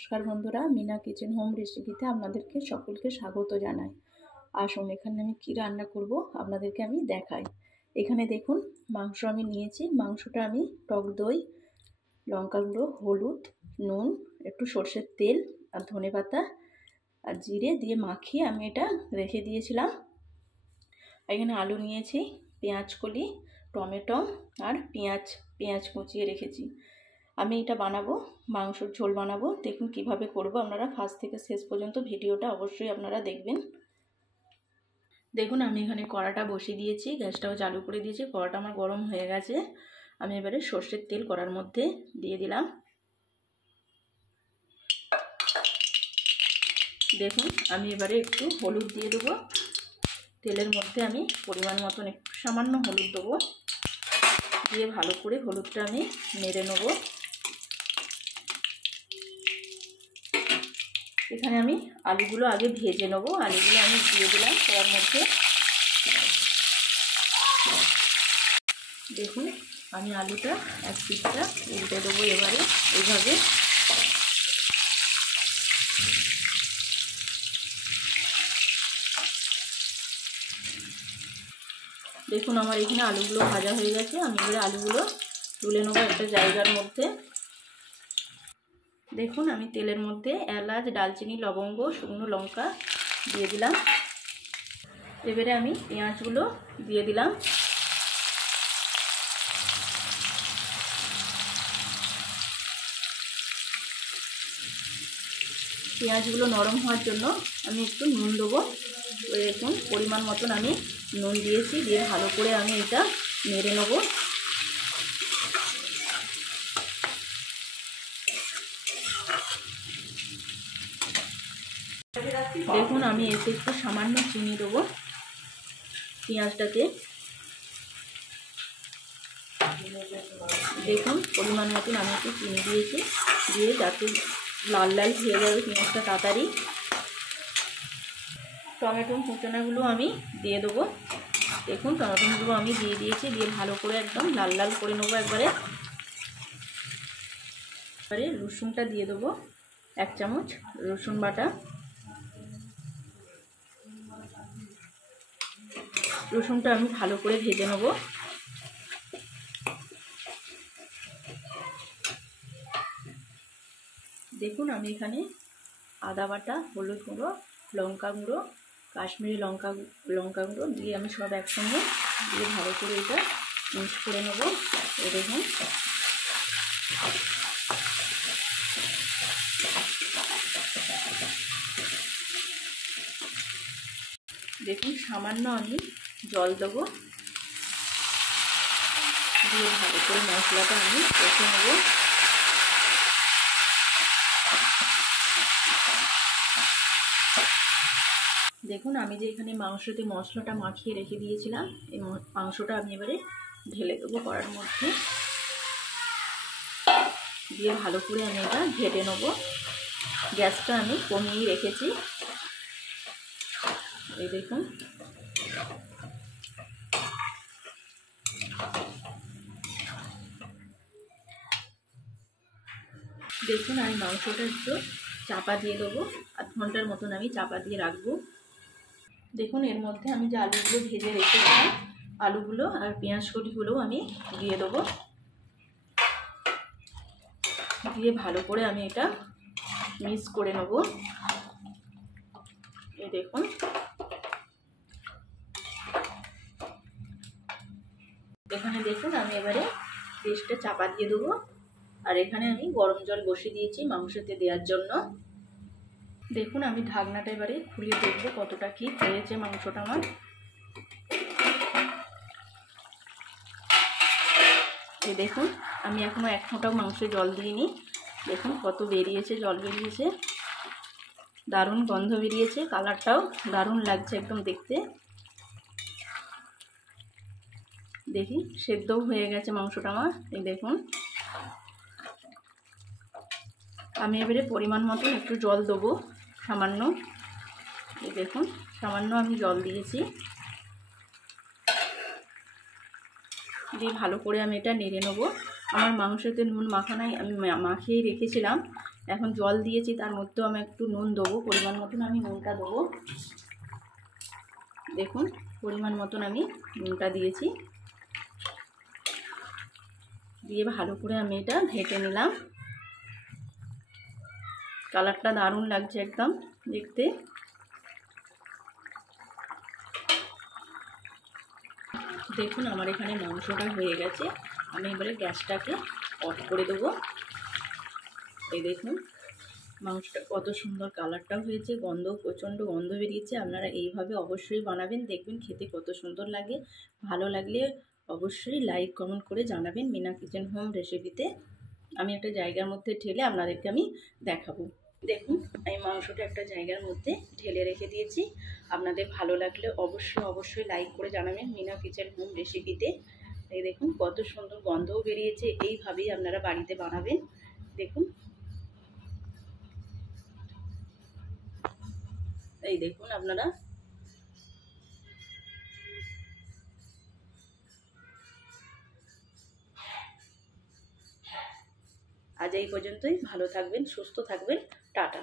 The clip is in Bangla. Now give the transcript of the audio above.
নমস্কার বন্ধুরা, মিনা কিচেন হোম রেসিপিতে আপনাদেরকে সকলকে স্বাগত জানাই। আসুন এখানে আমি কি রান্না করব আপনাদেরকে আমি দেখাই। এখানে দেখুন মাংস আমি নিয়েছি। মাংসটা আমি টক দই, লঙ্কা গুঁড়ো, হলুদ, নুন, একটু সর্ষের তেল আর ধনেপাতা আর জিরে দিয়ে মাখিয়ে আমি এটা রেখে দিয়েছিলাম। এখানে আলু নিয়েছি, পেঁয়াজ কলি, টমেটো আর পেঁয়াজ কুচিয়ে রেখেছি। আমি এটা বানাবো, মাংসর ঝোল বানাবো। দেখুন কিভাবে করব, আপনারা ফার্স্ট থেকে শেষ পর্যন্ত ভিডিওটা অবশ্যই আপনারা দেখবেন। দেখুন আমি এখানে কড়াটা বসিয়ে দিয়েছি, গ্যাসটাও চালু করে দিয়েছি। কড়াটা আমার গরম হয়ে গেছে। আমি এবারে সর্ষের তেল কড়ার মধ্যে দিয়ে দিলাম। দেখুন আমি এবারে একটু হলুদ দিয়ে দেবো। তেলের মধ্যে আমি পরিমাণ মতন একটু সামান্য হলুদ দেবো, দিয়ে ভালো করে হলুদটা আমি নেড়ে নেব। এখানে আমি আলুগুলো আগে ভেজে নেব। আলুগুলো আমি দিয়ে দিলাম কড়ার মধ্যে। দেখুন আমি আলুটা এক পিঠটা উল্টে দেবো এবারে এইভাবে। দেখুন আমার এখানে আলুগুলো ভাজা হয়ে গেছে। আমি এবারে আলুগুলো তুলে নেবো একটা জায়গার মধ্যে। দেখুন আমি তেলের মধ্যে এলাচ, দারচিনি, লবঙ্গ, শুকনো লঙ্কা দিয়ে দিলাম। এবারে আমি পেঁয়াজগুলো দিয়ে দিলাম। পেঁয়াজগুলো নরম হওয়ার জন্য আমি একটু নুন দেবো। দেখুন পরিমাণ মতন আমি নুন দিয়েছি, দিয়ে ভালো করে আমি এটা নেড়ে নেব। দেখুন আমি এতে একটু সামান্য চিনি দেবো পেঁয়াজটাতে। দেখুন পরিমাণ মতন আমি একটু চিনি দিয়েছি, দিয়ে যাতে লাল লাল হয়ে যাবে পেঁয়াজটা তাড়াতাড়ি। টমেটো কুচানোগুলো আমি দিয়ে দেবো। দেখুন টমেটোগুলো আমি দিয়ে দিয়েছি, দিয়ে ভালো করে একদম লাল লাল করে নেবো একবারে। এবারে রসুনটা দিয়ে দেবো, 1 চামচ রসুন বাটা। রসুনটা আমি ভালো করে ভেজে নেব। দেখুন আমি এখানে আদা বাটা, হলুদ গুঁড়ো, লঙ্কা গুঁড়ো, কাশ্মীরি লঙ্কা গুঁড়ো দিয়ে আমি সব একসঙ্গে দিয়ে ভালো করে এটা মিক্স করে নেব। এই দেখুন দেখুন সামান্য আমি জল দেবো, দিয়ে ভালো করে মশলাটা আমি কষে নেব। দেখুন আমি যে এখানে মাংসতে মশলাটা মাখিয়ে রেখে দিয়েছিলাম, এই মাংসটা আমি এবারে ঢেলে দেবো কড়ার মধ্যে, দিয়ে ভালো করে আমি এটা ঘেটে নেব। গ্যাসটা আমি কমিয়ে রেখেছি। এই দেখুন দেখুন আমি মাংসটা একটু চাপা দিয়ে দেবো, 8 ঘন্টার মতন আমি চাপা দিয়ে রাখবো। দেখুন এর মধ্যে আমি যে আলুগুলো ভেজে রেখেছিলাম, আলুগুলো আর পেঁয়াজ কলিগুলোও আমি দিয়ে দেবো, দিয়ে ভালো করে আমি এটা মিক্স করে নেব। এই দেখুন এখানে দেখুন আমি এবারে গ্যাসটা চাপা দিয়ে দেবো, আর এখানে আমি গরম জল বসিয়ে দিয়েছি মাংসতে দেওয়ার জন্য। দেখুন আমি ঢাকনাটা এবারে খুলে দেখবো কতটা কি হয়েছে মাংসটা আমার। এই দেখুন আমি এখনো 1 ফোঁটাও মাংসে জল দিইনি। দেখুন কত বেরিয়েছে, জল বেরিয়েছে, দারুণ গন্ধ বেরিয়েছে, কালারটাও দারুণ লাগছে একদম দেখতে। দেখি সেদ্ধও হয়ে গেছে মাংসটা আমার। এই দেখুন আমি এবারে পরিমাণ মতো একটু জল দেবো সামান্য। এই দেখুন সামান্য আমি জল দিয়েছি, দিয়ে ভালো করে আমি এটা নেড়ে নেবো। আমার মাংসতে নুন মাখানাই আমি মাখিয়ে রেখেছিলাম, এখন জল দিয়েছি, তার মধ্যেও আমি একটু নুন দেবো, পরিমাণ মতন আমি নুনটা দেবো। দেখুন পরিমাণ মতন আমি নুনটা দিয়েছি, দিয়ে ভালো করে আমি এটা ঘেঁটে নিলাম। কালারটা দারুণ লাগছে একদম দেখতে। দেখুন আমার এখানে মাংসটা হয়ে গেছে, আমি এবারে গ্যাসটাকে অফ করে দেবো। এই দেখুন মাংসটা কত সুন্দর কালারটাও হয়েছে, প্রচণ্ড গন্ধ বেরিয়েছে। আপনারা এইভাবে অবশ্যই বানাবেন, দেখবেন খেতে কত সুন্দর লাগে। ভালো লাগলে অবশ্যই লাইক কমেন্ট করে জানাবেন মিনা কিচেন হোম রেসিপিতে। আমি একটা জায়গার মধ্যে ঢেলে আপনাদেরকে আমি দেখাবো। দেখুন আমি মাংসটা একটা জায়গার মধ্যে ঢেলে রেখে দিয়েছি। আপনাদের ভালো লাগলে অবশ্যই লাইক করে জানাবেন মিনা কিচেন হোম রেসিপিতে। এই দেখুন কত সুন্দর গন্ধও বেরিয়েছে, এইভাবেই আপনারা বাড়িতে বানাবেন। দেখুন এই দেখুন আপনারা। আজ এই পর্যন্তই, ভালো থাকবেন, সুস্থ থাকবেন, টাটা।